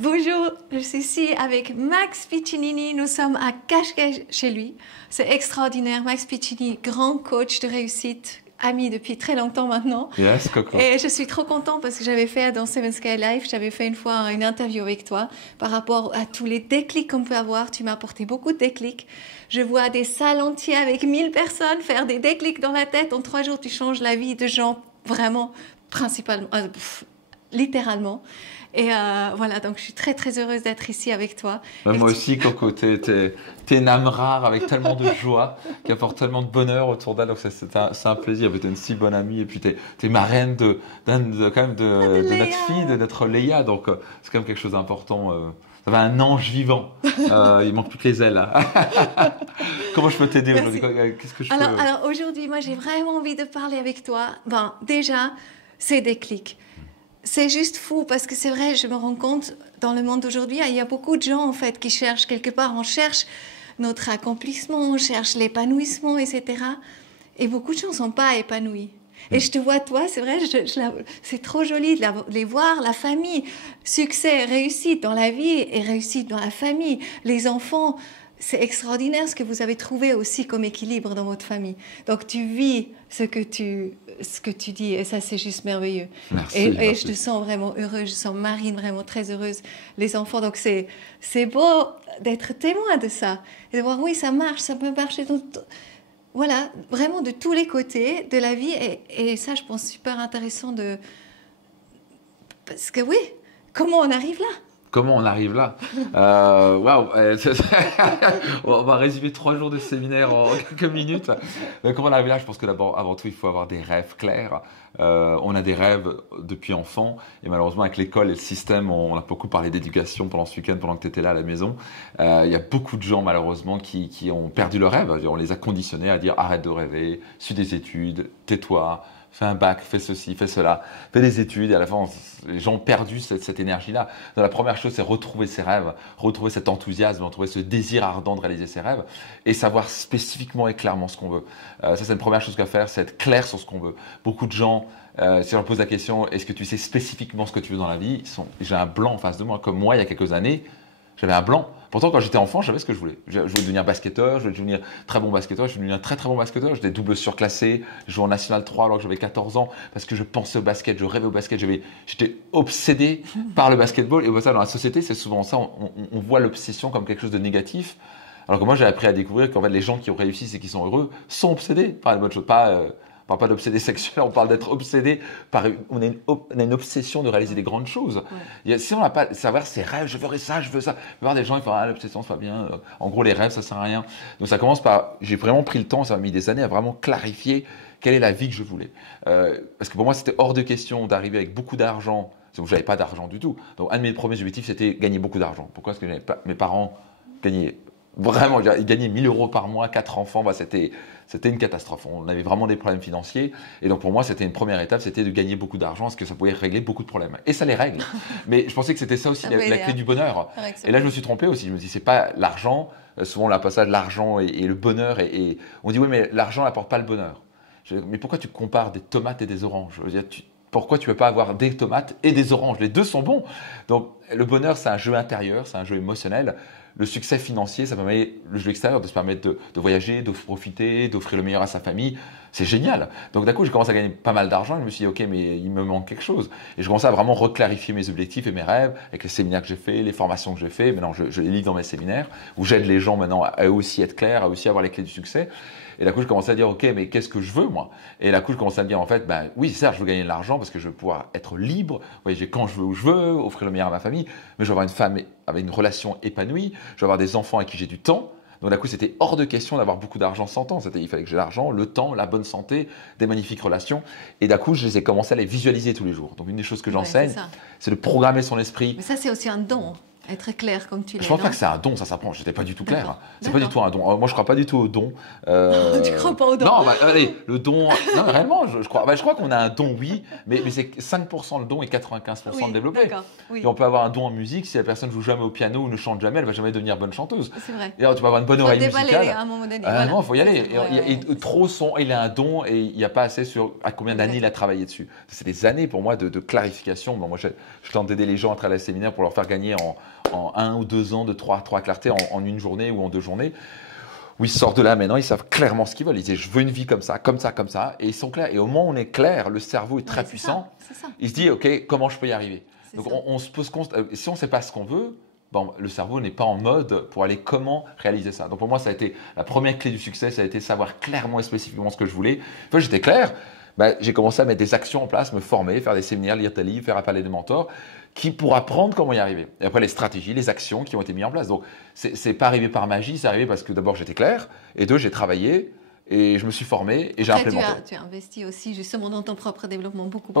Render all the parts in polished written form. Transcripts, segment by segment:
Bonjour, je suis ici avec Max Piccinini. Nous sommes à Cascais chez lui. C'est extraordinaire. Max Piccinini, grand coach de réussite, ami depuis très longtemps maintenant. Yes, Coco. Et je suis trop contente parce que j'avais fait dans Seven Sky Life, j'avais fait une fois une interview avec toi par rapport à tous les déclics qu'on peut avoir. Tu m'as apporté beaucoup de déclics. Je vois des salles entières avec 1000 personnes faire des déclics dans la tête. En 3 jours, tu changes la vie de gens vraiment, principalement, littéralement. Et voilà, donc je suis très très heureuse d'être ici avec toi. Moi aussi, Coco, t'es une âme rare avec tellement de joie, qui apporte tellement de bonheur autour d'elle. Donc c'est un plaisir. T'es une si bonne amie et puis t'es marraine de notre fille, de notre Léa. Donc c'est quand même quelque chose d'important. Ça va un ange vivant. Il manque plus que les ailes. Hein. Comment je peux t'aider aujourd'hui? Qu'est-ce que je peux... Alors aujourd'hui, moi j'ai vraiment envie de parler avec toi. Bon, déjà, c'est des clics. C'est juste fou parce que c'est vrai, je me rends compte dans le monde d'aujourd'hui, il y a beaucoup de gens en fait qui cherchent quelque part, on cherche notre accomplissement, on cherche l'épanouissement, etc. Et beaucoup de gens ne sont pas épanouis. Et je te vois, toi, c'est vrai, c'est trop joli de les voir, la famille, succès, réussite dans la vie et réussite dans la famille, les enfants. C'est extraordinaire ce que vous avez trouvé aussi comme équilibre dans votre famille. Donc tu vis ce que tu dis et ça c'est juste merveilleux. Merci, et je te sens vraiment heureuse, je sens Marine vraiment très heureuse, les enfants. Donc c'est beau d'être témoin de ça et de voir oui ça marche, ça peut marcher. Voilà, vraiment de tous les côtés de la vie et ça je pense super intéressant parce que oui, comment on arrive là? Comment on arrive là? Waouh! On va résumer 3 jours de séminaire en quelques minutes. Comment on arrive là? Je pense que d'abord, avant tout, il faut avoir des rêves clairs. On a des rêves depuis enfant et malheureusement avec l'école et le système, on a beaucoup parlé d'éducation pendant ce week-end, pendant que tu étais là à la maison. Il y a beaucoup de gens malheureusement qui ont perdu leur rêve. On les a conditionnés à dire arrête de rêver, suis des études, tais-toi. Fais un bac, fais ceci, fais cela, fais des études et à la fin, les gens ont perdu cette énergie-là. Donc, la première chose, c'est retrouver ses rêves, retrouver cet enthousiasme, retrouver ce désir ardent de réaliser ses rêves et savoir spécifiquement et clairement ce qu'on veut. Ça, c'est une première chose qu'à faire, c'est être clair sur ce qu'on veut. Beaucoup de gens, si on leur pose la question, est-ce que tu sais spécifiquement ce que tu veux dans la vie? J'ai un blanc en face de moi. Comme moi, il y a quelques années, j'avais un blanc. Pourtant, quand j'étais enfant, je savais ce que je voulais. Je voulais devenir basketteur, je voulais devenir très bon basketteur, je voulais devenir très très bon basketteur. J'étais double surclassé, je jouais en National 3 alors que j'avais 14 ans parce que je pensais au basket, je rêvais au basket. J'étais obsédé par le basketball. Et au ça, dans la société, c'est souvent ça. On voit l'obsession comme quelque chose de négatif. Alors que moi, j'ai appris à découvrir qu'en fait, les gens qui ont réussi et qui sont heureux sont obsédés par les bonnes choses. On parle pas d'obsédé sexuel, on parle d'être obsédé par on a une obsession de réaliser des grandes choses. Ouais. Si on n'a pas savoir ses rêves, je ferai ça, je veux ça. Il y avoir des gens qui font l'obsession, c'est pas bien. En gros, les rêves, ça sert à rien. Donc ça commence par, j'ai vraiment pris le temps, ça m'a mis des années à vraiment clarifier quelle est la vie que je voulais. Parce que pour moi, c'était hors de question d'arriver avec beaucoup d'argent. Donc j'avais pas d'argent du tout. Donc un de mes premiers objectifs, c'était gagner beaucoup d'argent. Pourquoi? Parce que mes parents gagnaient vraiment, ils gagnaient 1000 € par mois, 4 enfants, c'était une catastrophe. On avait vraiment des problèmes financiers. Et donc pour moi, c'était une première étape, c'était de gagner beaucoup d'argent, parce que ça pouvait régler beaucoup de problèmes. Et ça les règle. Mais je pensais que c'était ça aussi la clé du bonheur. Et là, je me suis trompé aussi. Je me dis, c'est pas l'argent. Souvent, on appelle ça l'argent et le bonheur. Et on dit, oui, mais l'argent n'apporte pas le bonheur. Mais pourquoi tu compares des tomates et des oranges? Je veux dire, pourquoi tu ne peux pas avoir des tomates et des oranges? Les deux sont bons. Donc, le bonheur, c'est un jeu intérieur, c'est un jeu émotionnel. Le succès financier, ça permet, le jeu extérieur, de se permettre de voyager, de profiter, d'offrir le meilleur à sa famille. C'est génial. Donc d'un coup, j'ai commencé à gagner pas mal d'argent. Je me suis dit, ok, mais il me manque quelque chose. Et je commençais à vraiment reclarifier mes objectifs et mes rêves avec les séminaires que j'ai faits, les formations que j'ai faites. Maintenant, je les lis dans mes séminaires où j'aide les gens maintenant à eux aussi être clairs, à aussi avoir les clés du succès. Et d'un coup, je commençais à dire, ok, mais qu'est-ce que je veux, moi? Et d'un coup, je commençais à me dire, en fait, ben oui, certes, je veux gagner de l'argent parce que je veux pouvoir être libre, voyager quand je veux, où je veux, offrir le meilleur à ma famille, mais je veux avoir une femme avec une relation épanouie, je veux avoir des enfants avec qui j'ai du temps. Donc d'un coup, c'était hors de question d'avoir beaucoup d'argent sans temps. Il fallait que j'ai l'argent, le temps, la bonne santé, des magnifiques relations. Et d'un coup, je les ai commencé à les visualiser tous les jours. Donc une des choses que j'enseigne, c'est de programmer son esprit. Mais ça, c'est aussi un don. Être clair comme tu l'es. Je pense non pas que c'est un don, ça s'apprend. J'étais pas du tout clair. D'accord. C'est pas du tout un don. Moi, je crois pas du tout au don. Tu crois pas au don? Non, bah, allez, le don. Non, réellement, je crois. Bah, je crois qu'on a un don, oui, mais c'est 5% le don et 95% Oui, le développé. d'accord, oui. Et on peut avoir un don en musique si la personne joue jamais au piano ou ne chante jamais, elle va jamais devenir bonne chanteuse. C'est vrai. Et alors, tu peux avoir une bonne Faut oreille déballer musicale. à un moment donné. Ah voilà. non, il faut y aller. C'est vrai, Et trop son, il a un don et il n'y a pas assez sur à combien d'années il a travaillé dessus. C'est des années pour moi de clarification. Bon, moi, je tente d'aider les gens à travers les séminaires pour leur faire gagner en 1 ou 2 ans de trois clartés en une journée ou en 2 journées. Où ils sortent de là maintenant, ils savent clairement ce qu'ils veulent. Ils disent, je veux une vie comme ça, comme ça, comme ça. Et ils sont clairs. Et au moment où on est clair, le cerveau est très puissant. C'est ça. Il se dit, OK, comment je peux y arriver? Donc, ça. on se pose si on ne sait pas ce qu'on veut, bon, le cerveau n'est pas en mode pour aller comment réaliser ça. Donc pour moi, ça a été la première clé du succès, ça a été savoir clairement et spécifiquement ce que je voulais. Une fois que j'étais clair, j'ai commencé à mettre des actions en place, me former, faire des séminaires, lire des livres, faire appel à des mentors, pour apprendre comment y arriver. Et après, les stratégies, les actions qui ont été mises en place. Donc, c'est pas arrivé par magie, c'est arrivé parce que d'abord, j'étais clair, et deux, j'ai travaillé, et je me suis formé, et j'ai implémenté. Tu as investi aussi justement dans ton propre développement, beaucoup.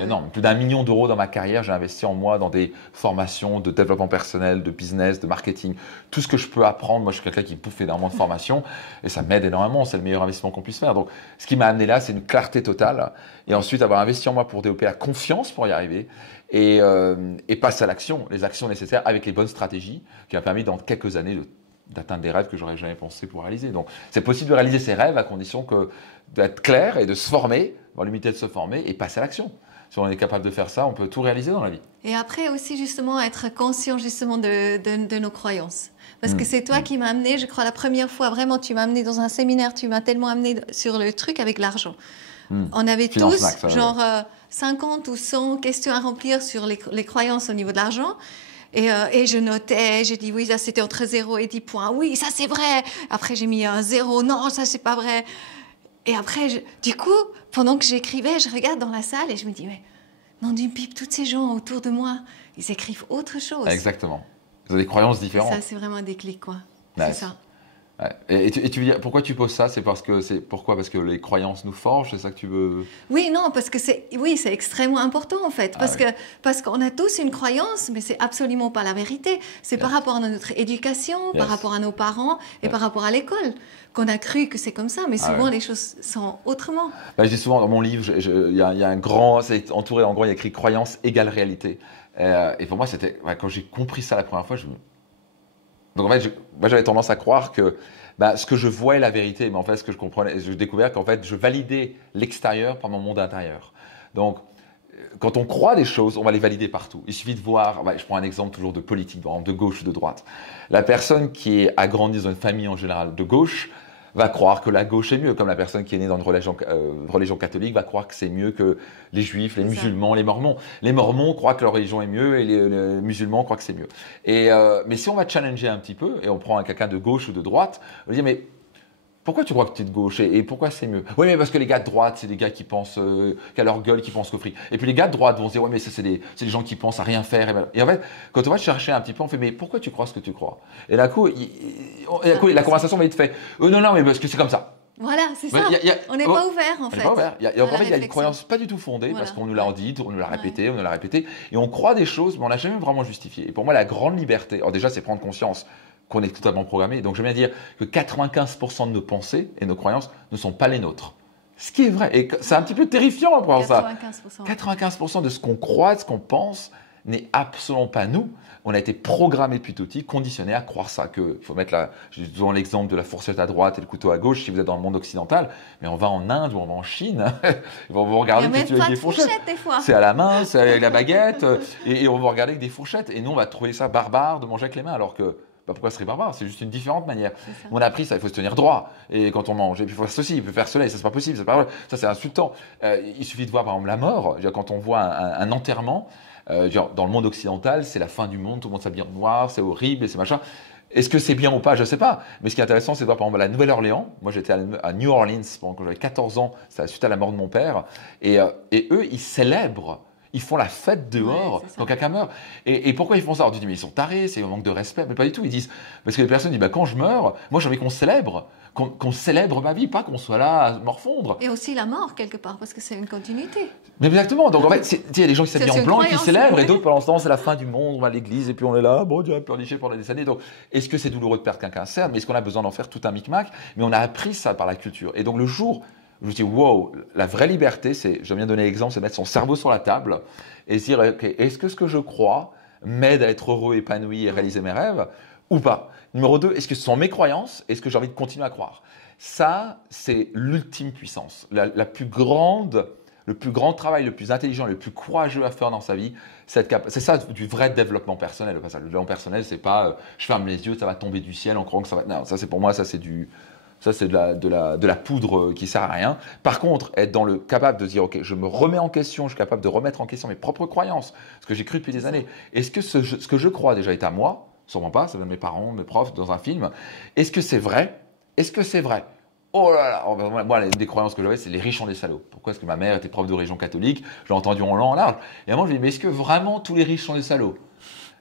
Énorme. Plus d'1 million d'euros dans ma carrière, j'ai investi en moi dans des formations de développement personnel, de business, de marketing, tout ce que je peux apprendre. Moi, je suis quelqu'un qui bouffe énormément de formations, et ça m'aide énormément, c'est le meilleur investissement qu'on puisse faire. Donc, ce qui m'a amené là, c'est une clarté totale, et ensuite avoir investi en moi pour développer la confiance pour y arriver, et passer à l'action, les actions nécessaires avec les bonnes stratégies, qui m'a permis dans quelques années d'atteindre des rêves que j'aurais jamais pensé pour réaliser. Donc, c'est possible de réaliser ses rêves à condition d'être clair et de se former, avoir l'humilité de se former et passer à l'action. Si on est capable de faire ça, on peut tout réaliser dans la vie. Et après aussi, justement, être conscient justement de nos croyances. Parce que c'est toi qui m'as amené, je crois, la première fois, vraiment, tu m'as amené dans un séminaire, tu m'as tellement amené sur le truc avec l'argent. On avait tous, genre, 50 ou 100 questions à remplir sur les croyances au niveau de l'argent. Et je notais, j'ai dit oui, ça c'était entre 0 et 10 points. Oui, ça c'est vrai. Après j'ai mis un 0, non, ça c'est pas vrai. Et après, du coup, pendant que j'écrivais, je regarde dans la salle et je me dis, mais non d'une pipe, tous ces gens autour de moi, ils écrivent autre chose. Exactement. Ils ont des croyances différentes. Et ça, c'est vraiment un déclic, quoi. Ouais. C'est ça. Ouais. Et tu veux dire, pourquoi tu poses ça? Pourquoi? Parce que les croyances nous forgent, c'est ça que tu veux? Oui, non, parce que c'est extrêmement important en fait, parce qu'on a tous une croyance, mais c'est absolument pas la vérité. C'est par rapport à notre éducation, par rapport à nos parents et par rapport à l'école qu'on a cru que c'est comme ça, mais souvent les choses sont autrement. Je dis souvent dans mon livre, il y a un grand, c'est entouré en gros, il y a écrit croyance égale réalité. Et pour moi, c'était quand j'ai compris ça la première fois, donc en fait, moi j'avais tendance à croire que ce que je vois est la vérité, mais en fait ce que je comprenais, j'ai découvert qu'en fait je validais l'extérieur par mon monde intérieur. Donc quand on croit des choses, on va les valider partout. Il suffit de voir, je prends un exemple toujours de politique, de gauche ou de droite. La personne qui est agrandie dans une famille en général de gauche va croire que la gauche est mieux, comme la personne qui est née dans une religion catholique va croire que c'est mieux que les juifs, les musulmans, les mormons. Les mormons croient que leur religion est mieux et les musulmans croient que c'est mieux. Mais si on va challenger un petit peu et on prend quelqu'un de gauche ou de droite, on va dire mais pourquoi tu crois que tu es de gauche et pourquoi c'est mieux? Oui, mais parce que les gars de droite, c'est des gars qui pensent qu'à leur gueule, qui pensent qu'au fric. Et puis les gars de droite vont se dire, ouais, mais ça, c'est des gens qui pensent à rien faire. Et en fait, quand on va chercher un petit peu, on fait, mais pourquoi tu crois ce que tu crois? Et d'un coup, la conversation va être faite. Non, mais parce que c'est comme ça. Voilà, c'est ça. On n'est pas ouvert, en fait. On n'est pas ouvert. En fait, il y a une croyance pas du tout fondée parce qu'on nous l'a dit, on nous l'a répété, on nous l'a répété. Et on croit des choses, mais on n'a jamais vraiment justifié. Et pour moi, la grande liberté, alors déjà, c'est prendre conscience qu'on est totalement programmé. Donc, je viens dire que 95% de nos pensées et nos croyances ne sont pas les nôtres. Ce qui est vrai. Et c'est un petit peu terrifiant pour ça. 95% de ce qu'on croit, de ce qu'on pense, n'est absolument pas nous. On a été programmé depuis tout petit, conditionné à croire ça. Il faut mettre j'ai souvent l'exemple de la fourchette à droite et le couteau à gauche si vous êtes dans le monde occidental. Mais on va en Inde ou on va en Chine. Ils vont vous regarder avec des fourchettes. Des fois. C'est à la main, c'est avec la baguette. Et on va vous regarder avec des fourchettes. Et nous, on va trouver ça barbare de manger avec les mains. Alors que pourquoi ce serait barbare? C'est juste une différente manière. On a appris ça, il faut se tenir droit. Et quand on mange, et puis il faut faire ceci, il faut faire cela, et ça c'est pas possible, c'est pas vrai. Ça c'est insultant. Il suffit de voir par exemple la mort. Quand on voit un enterrement, dans le monde occidental, c'est la fin du monde, tout le monde s'habille en noir, c'est horrible et c'est machin. Est-ce que c'est bien ou pas? Je ne sais pas. Mais ce qui est intéressant, c'est de voir par exemple la Nouvelle-Orléans. Moi, j'étais à New Orleans quand j'avais 14 ans, c'était suite à la mort de mon père. Et eux, ils célèbrent. Ils font la fête dehors quand quelqu'un meurt. Et pourquoi ils font ça? Alors tu dis, mais ils sont tarés, c'est un manque de respect. Mais pas du tout. Ils disent, parce que les personnes disent, bah, quand je meurs, moi j'ai envie qu'on célèbre. Qu'on célèbre ma vie, pas qu'on soit là à morfondre. Et aussi la mort, quelque part, parce que c'est une continuité. Mais exactement. Donc en fait, il y a des gens qui s'habillent en blanc et qui célèbrent, et d'autres, pendant ce temps, c'est la fin du monde, on va à l'église, et puis on est là, bon Dieu a pleurniché pendant des années. Donc est-ce que c'est douloureux de perdre quelqu'un? Certes, mais est-ce qu'on a besoin d'en faire tout un micmac? Mais on a appris ça par la culture. Et donc le jour où je me dis, wow, la vraie liberté, c'est, je viens de donner l'exemple, c'est mettre son cerveau sur la table et se dire, ok, est-ce que ce que je crois m'aide à être heureux, épanoui et réaliser mes rêves ou pas? Numéro 2, est-ce que ce sont mes croyances? Est-ce que j'ai envie de continuer à croire? Ça, c'est l'ultime puissance. La plus grande, le plus grand travail, le plus intelligent, le plus courageux à faire dans sa vie, c'est ça du vrai développement personnel. Le développement personnel, c'est pas je ferme les yeux, ça va tomber du ciel en croyant que ça va. Non, ça c'est pour moi, ça c'est de la poudre qui sert à rien. Par contre, être capable de dire, ok, je me remets en question, je suis capable de remettre en question mes propres croyances, ce que j'ai cru depuis des années. Est-ce que ce que je crois déjà est à moi? Sûrement pas, ça vient de mes parents, mes profs, dans un film. Est-ce que c'est vrai? Est-ce que c'est vrai? Oh là là, moi, des croyances que j'avais, c'est les riches sont des salauds. Pourquoi est-ce que ma mère était prof de religion catholique? Je l'ai entendu en long, en large. Et à un moment, je me dis, mais est-ce que vraiment tous les riches sont des salauds?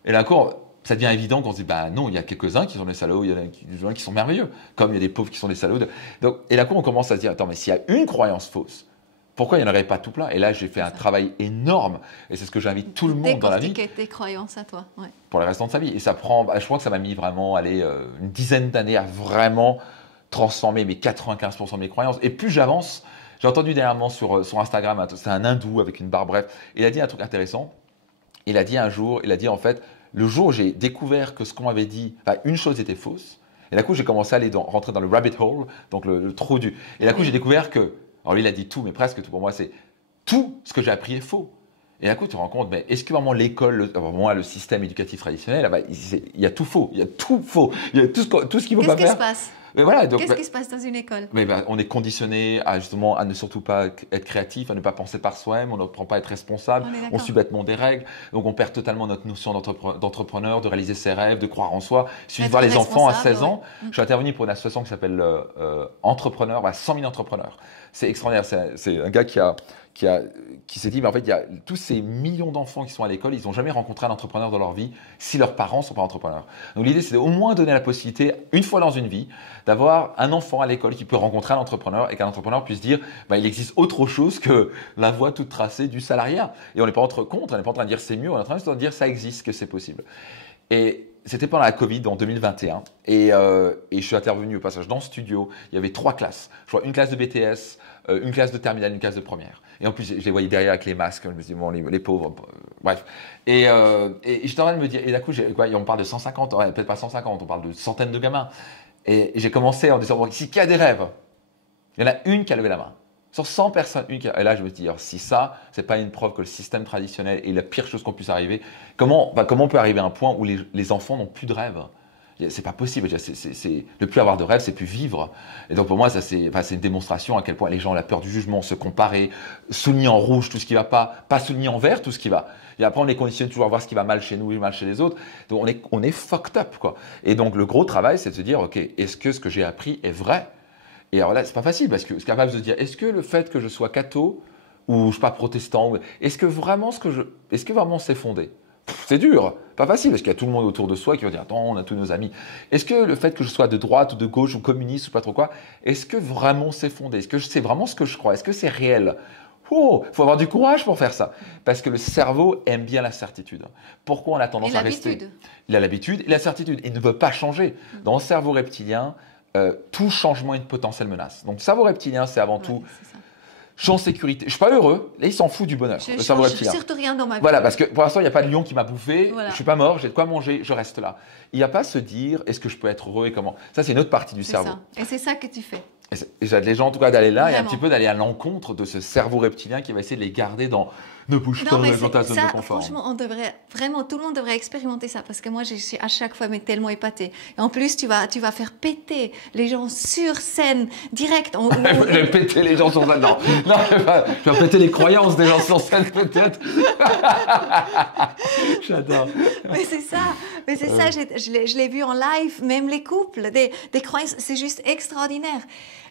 Et là, encore, ça devient évident qu'on se dit, bah non, il y a quelques-uns qui sont des salauds, il y en a des gens qui sont merveilleux, comme il y a des pauvres qui sont des salauds. Donc, et là, on commence à se dire, attends, mais s'il y a une croyance fausse, pourquoi il n'y en aurait pas tout plein? Et là, j'ai fait un travail énorme, et c'est ce que j'invite tout le monde dans la vie. Décortiquer tes croyances à toi, ouais. Pour le restant de sa vie. Et ça prend, je crois que ça m'a mis vraiment, une dizaine d'années à vraiment transformer mes 95% de mes croyances. Et plus j'avance, j'ai entendu dernièrement sur Instagram, c'est un hindou avec une barbe, bref, il a dit un truc intéressant. Il a dit un jour, il a dit en fait, le jour où j'ai découvert que ce qu'on m'avait dit, une chose était fausse, et d'un coup j'ai commencé à rentrer dans le rabbit hole, donc le trou du. Et d'un coup j'ai découvert que, alors lui il a dit tout, mais presque tout pour moi, c'est tout ce que j'ai appris est faux. Et d'un coup, tu te rends compte, mais est-ce que vraiment l'école, vraiment le système éducatif traditionnel, il y a tout faux, il y a tout faux, il y a tout ce qu'il ne faut pas faire. Qu'est-ce qui se passe? Mais voilà, donc, qu'est-ce qui se passe dans une école? Mais on est conditionné à justement à ne surtout pas être créatif, à ne pas penser par soi-même, on n'apprend pas à être responsable, on suit bêtement des règles, donc on perd totalement notre notion d'entrepreneur, de réaliser ses rêves, de croire en soi. Il suffit de voir les enfants à 16 ans. Ouais. Je suis intervenu pour une association qui s'appelle Entrepreneur, 100 000 entrepreneurs. C'est extraordinaire, c'est un gars qui s'est dit, mais en fait, il y a tous ces millions d'enfants qui sont à l'école, ils n'ont jamais rencontré un entrepreneur dans leur vie si leurs parents ne sont pas entrepreneurs. Donc l'idée, c'est au moins donner la possibilité, une fois dans une vie, d'avoir un enfant à l'école qui peut rencontrer un entrepreneur et qu'un entrepreneur puisse dire, il existe autre chose que la voie toute tracée du salariat. Et on n'est pas contre, on n'est pas en train de dire c'est mieux, on est en train de dire ça existe, que c'est possible. Et c'était pendant la Covid en 2021 et je suis intervenu au passage dans le studio. Il y avait 3 classes. Je vois une classe de BTS, une classe de terminale, une classe de première. Et en plus, je les voyais derrière avec les masques. Je me disais, bon, les pauvres, bref. Et j'étais en train de me dire, et d'un coup, on parle de 150, peut-être pas 150, on parle de centaines de gamins. Et j'ai commencé en disant, bon, ici, qui a des rêves? Il y en a une qui a levé la main. Sur 100 personnes, une qui a... Et là, je me dis, alors, si ça, c'est pas une preuve que le système traditionnel est la pire chose qu'on puisse arriver, comment on peut arriver à un point où les enfants n'ont plus de rêves? C'est pas possible. Ne plus avoir de rêve, c'est plus vivre. Et donc pour moi, c'est une démonstration à quel point les gens ont la peur du jugement, se comparer, souligner en rouge tout ce qui va pas souligner en vert tout ce qui va. Et après, on est conditionné toujours à voir ce qui va mal chez nous et mal chez les autres. Donc on est fucked up, quoi. Et donc le gros travail, c'est de se dire, ok, est-ce que ce que j'ai appris est vrai? Et alors là, c'est pas facile parce que c'est capable de se dire, est-ce que le fait que je sois catho ou je suis pas protestant, est-ce que vraiment c'est fondé? C'est dur, pas facile, parce qu'il y a tout le monde autour de soi qui va dire, attends, on a tous nos amis. Est-ce que le fait que je sois de droite ou de gauche ou communiste ou pas trop quoi, est-ce que vraiment c'est fondé? Est-ce que c'est vraiment ce que je crois? Est-ce que c'est réel? Oh, il faut avoir du courage pour faire ça, parce que le cerveau aime bien la certitude. Pourquoi on a tendance à rester? Il a l'habitude et la certitude, il ne veut pas changer. Dans le cerveau reptilien, tout changement est une potentielle menace. Donc le cerveau reptilien, c'est avant tout... Je suis en sécurité. Je suis pas heureux. Là, il s'en fout du bonheur. Je ne change surtout rien dans ma vie. Voilà, parce que pour l'instant, il n'y a pas de lion qui m'a bouffé. Voilà. Je suis pas mort, j'ai de quoi manger, je reste là. Il n'y a pas à se dire, est-ce que je peux être heureux et comment? Ça, c'est une autre partie du cerveau. Ça. Et c'est ça que tu fais. Et j'aide les gens, en tout cas, d'aller là et un petit peu d'aller à l'encontre de ce cerveau reptilien qui va essayer de les garder dans ne bouge pas dans ta zone de confort. Franchement, tout le monde devrait expérimenter ça parce que moi, je suis à chaque fois tellement épatée. Et en plus, tu vas faire péter les gens sur scène direct. Je vais péter les gens sur scène. Non, je vais péter les croyances des gens sur scène peut-être. J'adore. Mais c'est ça. Je l'ai vu en live, même les couples, des croyances, c'est juste extraordinaire.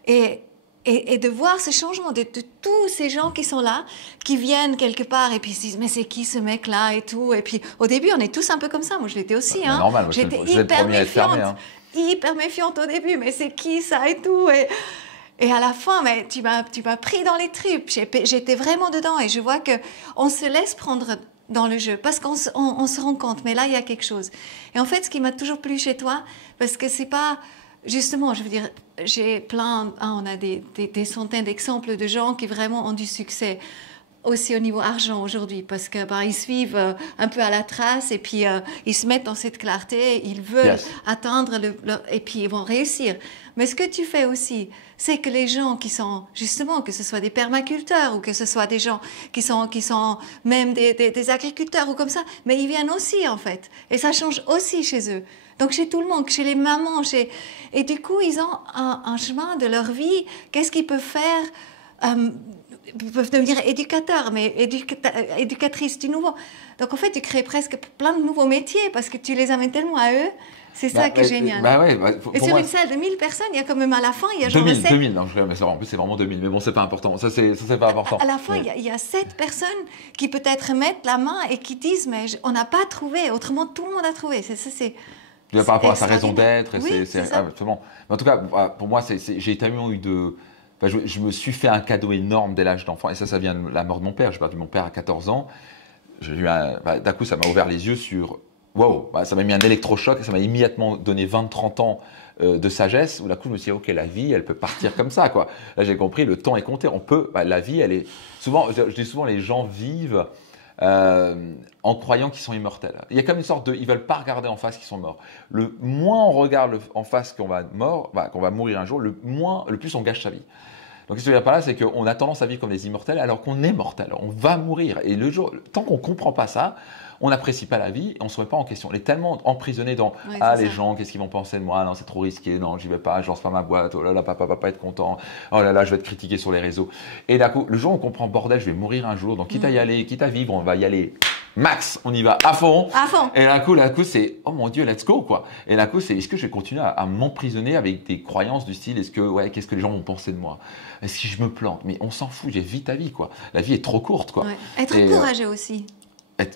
Et Et de voir ce changement de tous ces gens qui sont là, qui viennent quelque part et puis ils se disent mais c'est qui ce mec-là et tout. Et puis au début on est tous un peu comme ça, moi je l'étais aussi. Hein. Normal, j'étais hyper méfiante, hyper méfiante au début, mais c'est qui ça et tout. Et à la fin, mais tu m'as pris dans les tripes, j'étais vraiment dedans et je vois qu'on se laisse prendre dans le jeu parce qu'on se rend compte, mais là il y a quelque chose. Et en fait ce qui m'a toujours plu chez toi, parce que c'est pas... Justement, je veux dire, on a des centaines d'exemples de gens qui vraiment ont du succès aussi au niveau argent aujourd'hui parce que ils suivent un peu à la trace et puis ils se mettent dans cette clarté, ils veulent atteindre et puis ils vont réussir. Mais ce que tu fais aussi, c'est que les gens qui sont justement, que ce soit des permaculteurs ou que ce soit des gens qui sont même des agriculteurs ou comme ça, mais ils viennent aussi en fait et ça change aussi chez eux. Donc chez tout le monde, chez les mamans, et du coup ils ont un chemin de leur vie. Qu'est-ce qu'ils peuvent faire? Ils peuvent devenir éducateurs, mais éducatrices du nouveau. Donc en fait, tu crées presque plein de nouveaux métiers parce que tu les amènes tellement à eux. C'est ça qui est génial. Et sur une salle de 1000 personnes, il y a quand même à la fin, il y a genre 2000, non, mais en plus c'est vraiment 2000, mais bon, c'est pas important. Ça, c'est pas important. À la fin, il y a 7 personnes qui peut-être mettent la main et qui disent, mais on n'a pas trouvé, autrement tout le monde a trouvé. Par rapport à sa raison d'être, oui, c'est ça. Absolument. Mais en tout cas, pour moi, j'ai tellement eu de... je me suis fait un cadeau énorme dès l'âge d'enfant. Et ça vient de la mort de mon père. J'ai perdu mon père à 14 ans. D'un coup, ça m'a ouvert les yeux sur... Wow, ça m'a mis un électrochoc et ça m'a immédiatement donné 20-30 ans de sagesse où d'un coup, je me suis dit, OK, la vie, elle peut partir comme ça, quoi. Là, j'ai compris, le temps est compté. La vie, elle est... Souvent, je dis souvent, les gens vivent... en croyant qu'ils sont immortels. Il y a comme une sorte de... Ils ne veulent pas regarder en face qu'ils sont morts. Le moins on regarde en face qu'on va mourir un jour, le plus on gâche sa vie. Donc ce que je veux dire par là, c'est qu'on a tendance à vivre comme des immortels alors qu'on est mortel. On va mourir. Et tant qu'on ne comprend pas ça, on n'apprécie pas la vie et on ne se remet pas en question. On est tellement emprisonné dans les gens, qu'est-ce qu'ils vont penser de moi? Non, c'est trop risqué, non, j'y vais pas, je lance pas ma boîte, oh là là, papa va pas être content, oh là là, je vais être critiqué sur les réseaux. Et d'un coup, le jour où on comprend, bordel, je vais mourir un jour, donc quitte à y aller, quitte à vivre, on va y aller. Max, on y va à fond. À fond. Et d'un coup, c'est oh mon Dieu, let's go quoi. Et d'un coup, est-ce que je vais continuer à m'emprisonner avec des croyances du style, qu'est-ce que les gens vont penser de moi? Est-ce que je me plante? Mais on s'en fout, vis ta vie quoi. La vie est trop courte quoi. Ouais. Être courageux aussi.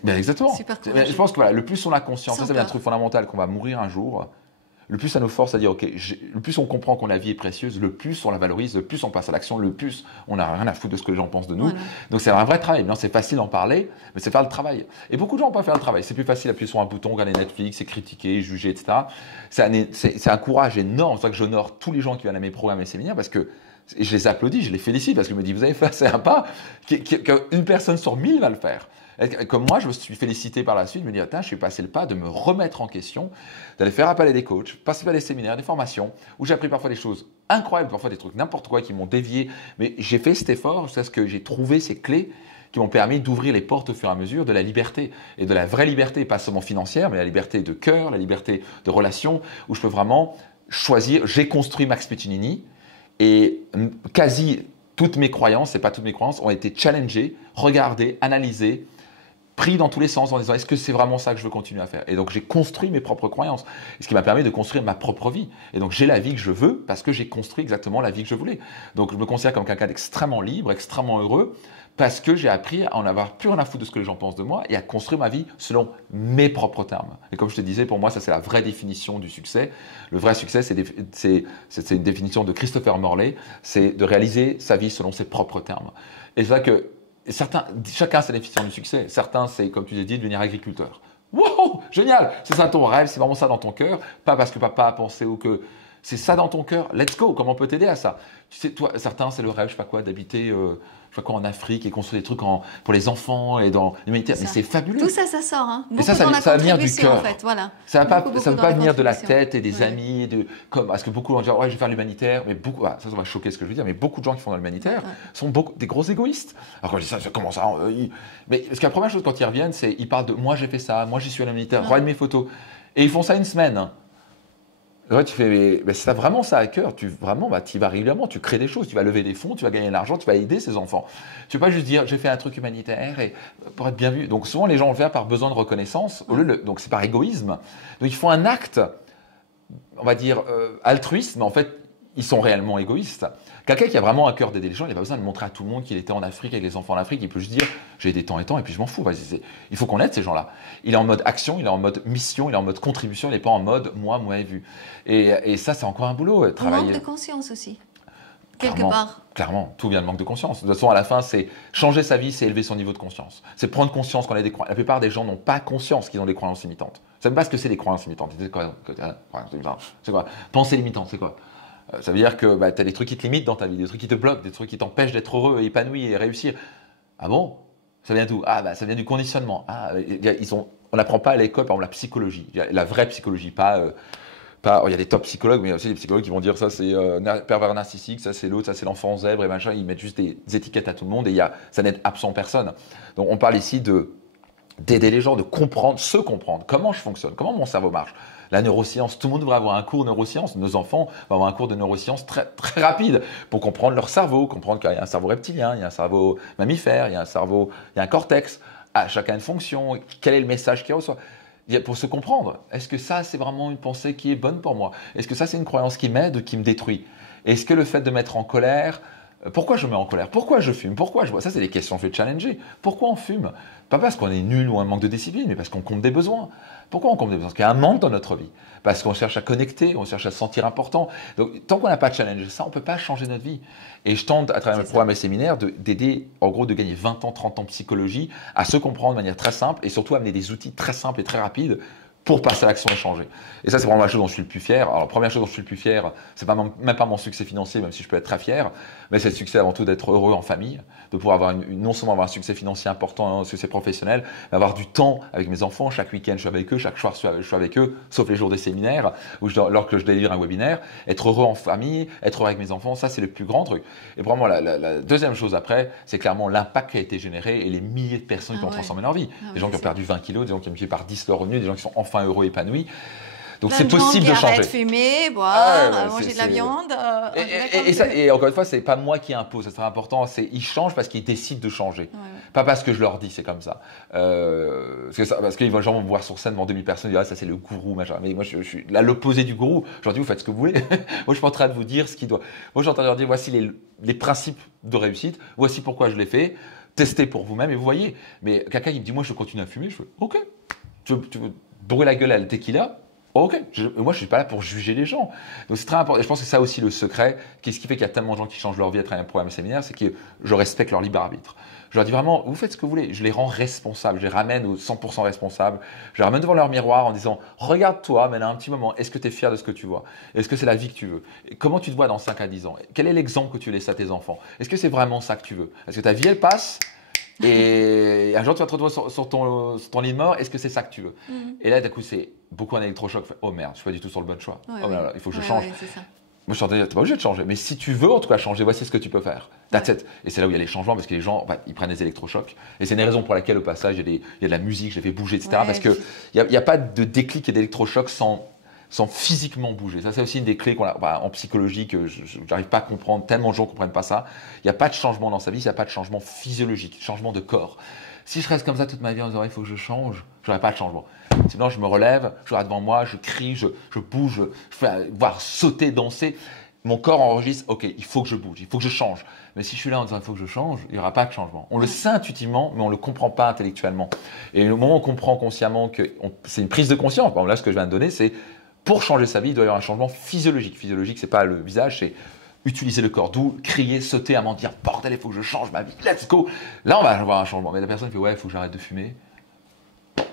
Exactement. Super courageux. Je pense que le plus on a conscience, ça c'est un truc fondamental qu'on va mourir un jour. Le plus ça nous force à dire, OK, le plus on comprend que la vie est précieuse, le plus on la valorise, le plus on passe à l'action, le plus on n'a rien à foutre de ce que les gens pensent de nous. Voilà. Donc c'est un vrai travail. Maintenant, c'est facile d'en parler, mais c'est faire le travail. Et beaucoup de gens n'ont pas fait le travail. C'est plus facile d'appuyer sur un bouton, regarder Netflix, critiquer, juger, etc. C'est un courage énorme. C'est pour ça que j'honore tous les gens qui viennent à mes programmes et séminaires parce que je les applaudis, je les félicite parce que je me dis, vous avez fait un pas qu'une personne sur 1000 va le faire. Comme moi, je me suis félicité par la suite, je me dis, attends, je suis passé le pas de me remettre en question, d'aller faire appel à des coachs, passer à des séminaires, des formations, où j'ai appris parfois des choses incroyables, parfois des trucs n'importe quoi qui m'ont dévié, mais j'ai fait cet effort jusqu'à ce que j'ai trouvé ces clés qui m'ont permis d'ouvrir les portes au fur et à mesure de la liberté, et de la vraie liberté, pas seulement financière, mais la liberté de cœur, la liberté de relation, où je peux vraiment choisir. J'ai construit Max Piccinini, et quasi toutes mes croyances, c'est pas toutes mes croyances, ont été challengées, regardées, analysées, pris dans tous les sens en disant est-ce que c'est vraiment ça que je veux continuer à faire? Et donc j'ai construit mes propres croyances, ce qui m'a permis de construire ma propre vie. Et donc j'ai la vie que je veux parce que j'ai construit exactement la vie que je voulais. Donc je me considère comme quelqu'un d'extrêmement libre, extrêmement heureux, parce que j'ai appris à en avoir plus rien à foutre de ce que les gens pensent de moi et à construire ma vie selon mes propres termes. Et comme je te disais, pour moi, ça c'est la vraie définition du succès. Le vrai succès, c'est une définition de Christopher Morley, c'est de réaliser sa vie selon ses propres termes. Et c'est vrai que chacun a sa définition du succès. Certains, c'est comme tu l'as dit, devenir agriculteur. Wow, génial! C'est ça ton rêve, c'est vraiment ça dans ton cœur. Pas parce que papa a pensé ou que c'est ça dans ton cœur. Let's go! Comment on peut t'aider à ça? Tu sais, toi, certains, c'est le rêve, je sais pas quoi, d'habiter en Afrique et construire des trucs pour les enfants et dans l'humanitaire. Mais c'est fabuleux. Tout ça, ça sort. Hein. Et ça va venir du cœur. En fait, voilà. Ça ne va pas venir de la tête et des amis. Parce que beaucoup vont dire, ouais, je vais faire l'humanitaire. Mais ça va choquer ce que je veux dire. Mais beaucoup de gens qui font dans l'humanitaire sont des gros égoïstes. Alors quand je dis ça, comment ça Mais parce que la première chose quand ils reviennent, c'est ils parlent de moi j'ai fait ça, moi j'y suis à l'humanitaire, regarde mes photos. Et ils font ça une semaine. Ouais, tu fais, mais si tu as vraiment ça à cœur, tu y vas régulièrement, tu crées des choses, tu vas lever des fonds, tu vas gagner de l'argent, tu vas aider ces enfants. Tu ne peux pas juste dire j'ai fait un truc humanitaire et pour être bien vu. Donc souvent les gens le font par besoin de reconnaissance, donc c'est par égoïsme. Donc ils font un acte, on va dire altruiste, mais en fait ils sont réellement égoïstes. Quelqu'un qui a vraiment un cœur d'aider les gens, il n'a pas besoin de montrer à tout le monde qu'il était en Afrique avec les enfants en Afrique. Il peut juste dire j'ai aidé tant et tant et puis je m'en fous. Il faut qu'on aide ces gens-là. Il est en mode action, il est en mode mission, il est en mode contribution, il n'est pas en mode moi et vu. Et ça, c'est encore un boulot. Travailler. Manque de conscience aussi. Quelque Clairement, part. Clairement, tout vient de manque de conscience. De toute façon, à la fin, c'est changer sa vie, c'est élever son niveau de conscience. C'est prendre conscience qu'on a des croyances. La plupart des gens n'ont pas conscience qu'ils ont des croyances limitantes. Ils ne savent pas ce que c'est des croyances limitantes. C'est quoi? C'est quoi? Pensée limitante, c'est quoi? Ça veut dire que tu as des trucs qui te limitent dans ta vie, des trucs qui te bloquent, des trucs qui t'empêchent d'être heureux, épanoui et réussir. Ah bon? Ça vient d'où? Ça vient du conditionnement. On n'apprend pas à l'école, par exemple, la psychologie. La vraie psychologie, il y a des top psychologues, mais aussi des psychologues qui vont dire ça c'est pervers narcissique, ça c'est l'autre, ça c'est l'enfant zèbre et machin. Ils mettent juste des étiquettes à tout le monde et ça n'aide absolument personne. Donc on parle ici d'aider les gens, de se comprendre. Comment je fonctionne, comment mon cerveau marche. La neuroscience, tout le monde devrait avoir un cours de neurosciences. Nos enfants vont avoir un cours de neurosciences très, très rapide pour comprendre leur cerveau, comprendre qu'il y a un cerveau reptilien, il y a un cerveau mammifère, il y a un cortex. Chacun a une fonction. Quel est le message qu'il reçoit? Pour se comprendre, est-ce que ça, c'est vraiment une pensée qui est bonne pour moi? Est-ce que ça, c'est une croyance qui m'aide ou qui me détruit? Est-ce que le fait de mettre en colère, pourquoi je me mets en colère? Pourquoi je fume? Pourquoi je bois? Ça, c'est des questions que je vais challenger. Pourquoi on fume? Pas parce qu'on est nul ou un manque de discipline, mais parce qu'on compte des besoins. Pourquoi on compte des besoins? Parce qu'il y a un manque dans notre vie. Parce qu'on cherche à connecter, on cherche à se sentir important. Donc, tant qu'on n'a pas challengé ça, on ne peut pas changer notre vie. Et je tente, à travers mes programmes et séminaires, d'aider, en gros, de gagner 20 ans, 30 ans de psychologie, à se comprendre de manière très simple et surtout amener des outils très simples et très rapides pour passer à l'action et changer. Et ça, c'est vraiment la chose dont je suis le plus fier. Alors, la première chose dont je suis le plus fier, c'est même pas mon succès financier, même si je peux être très fier, mais c'est le succès avant tout d'être heureux en famille, de pouvoir avoir non seulement avoir un succès financier important, un succès professionnel, mais avoir du temps avec mes enfants. Chaque week-end, je suis avec eux, chaque soir, je suis avec eux, sauf les jours des séminaires, lorsque je délivre un webinaire. Être heureux en famille, être heureux avec mes enfants, ça, c'est le plus grand truc. Et vraiment, la deuxième chose après, c'est clairement l'impact qui a été généré et les milliers de personnes qui ont transformé leur vie. Des gens qui ont perdu 20 kilos, des gens qui ont multiplié par 10 leur revenu, des gens qui sont enfin heureux, épanouis. Donc c'est possible de changer. Arrête de fumer, boire, manger de la viande. Et encore une fois, c'est pas moi qui impose, c'est très important. Ils changent parce qu'ils décident de changer, pas parce que je leur dis c'est comme ça. Parce que les gens vont me voir sur scène devant 2000 personnes, ils disent ça c'est le gourou, machin. Mais moi je suis là l'opposé du gourou. Je leur dis vous faites ce que vous voulez. Moi je suis pas en train de vous dire ce qui doit. Moi je suis en train de leur dire voici les principes de réussite, voici pourquoi je l'ai fait. Testez pour vous-même et vous voyez. Mais quelqu'un qui me dit moi je continue à fumer, je fais ok. Tu veux brûler la gueule à la tequila? Ok, moi je suis pas là pour juger les gens. Donc c'est très important. Et je pense que c'est ça aussi le secret. Qu'est-ce qui fait qu'il y a tellement de gens qui changent leur vie à travers un programme et séminaire, c'est que je respecte leur libre arbitre. Je leur dis vraiment, vous faites ce que vous voulez. Je les rends responsables. Je les ramène aux 100% responsables. Je les ramène devant leur miroir en disant, regarde-toi, mais là un petit moment, est-ce que tu es fier de ce que tu vois? Est-ce que c'est la vie que tu veux? Comment tu te vois dans 5 à 10 ans? Quel est l'exemple que tu laisses à tes enfants? Est-ce que c'est vraiment ça que tu veux? Est-ce que ta vie elle passe? Et un jour, tu vas te retrouver sur ton lit de mort, est-ce que c'est ça que tu veux? Et là, d'un coup, c'est beaucoup un électrochoc. Oh merde, je suis pas du tout sur le bon choix. Là, il faut que je change. C'est ça. Moi, je suis en train de dire, t'es pas obligé de changer. Mais si tu veux, en tout cas, changer, voici ce que tu peux faire. That's it. Et c'est là où il y a les changements, parce que les gens, ils prennent des électrochocs. Et c'est une des raisons pour laquelle, au passage, il y a de la musique, je les fais bouger, etc. Parce qu'il n'y a pas de déclic et d'électrochoc sans physiquement bouger. Ça, c'est aussi une des clés en psychologie que je n'arrive pas à comprendre. Tellement de gens ne comprennent pas ça. Il n'y a pas de changement dans sa vie, il n'y a pas de changement physiologique, changement de corps. Si je reste comme ça toute ma vie en disant il faut que je change, je n'aurai pas de changement. Sinon, je me relève, je regarde devant moi, je crie, je bouge, je fais voir sauter, danser. Mon corps enregistre, ok, il faut que je bouge, il faut que je change. Mais si je suis là en disant il faut que je change, il n'y aura pas de changement. On le sait intuitivement, mais on ne le comprend pas intellectuellement. Et le moment où on comprend consciemment que c'est une prise de conscience, bon, là, ce que je viens de donner, c'est pour changer sa vie, il doit y avoir un changement physiologique. Physiologique, ce n'est pas le visage, c'est utiliser le corps. D'où crier, sauter, à m'en dire bordel, il faut que je change ma vie, let's go. Là, on va avoir un changement. Mais la personne fait ouais, il faut que j'arrête de fumer.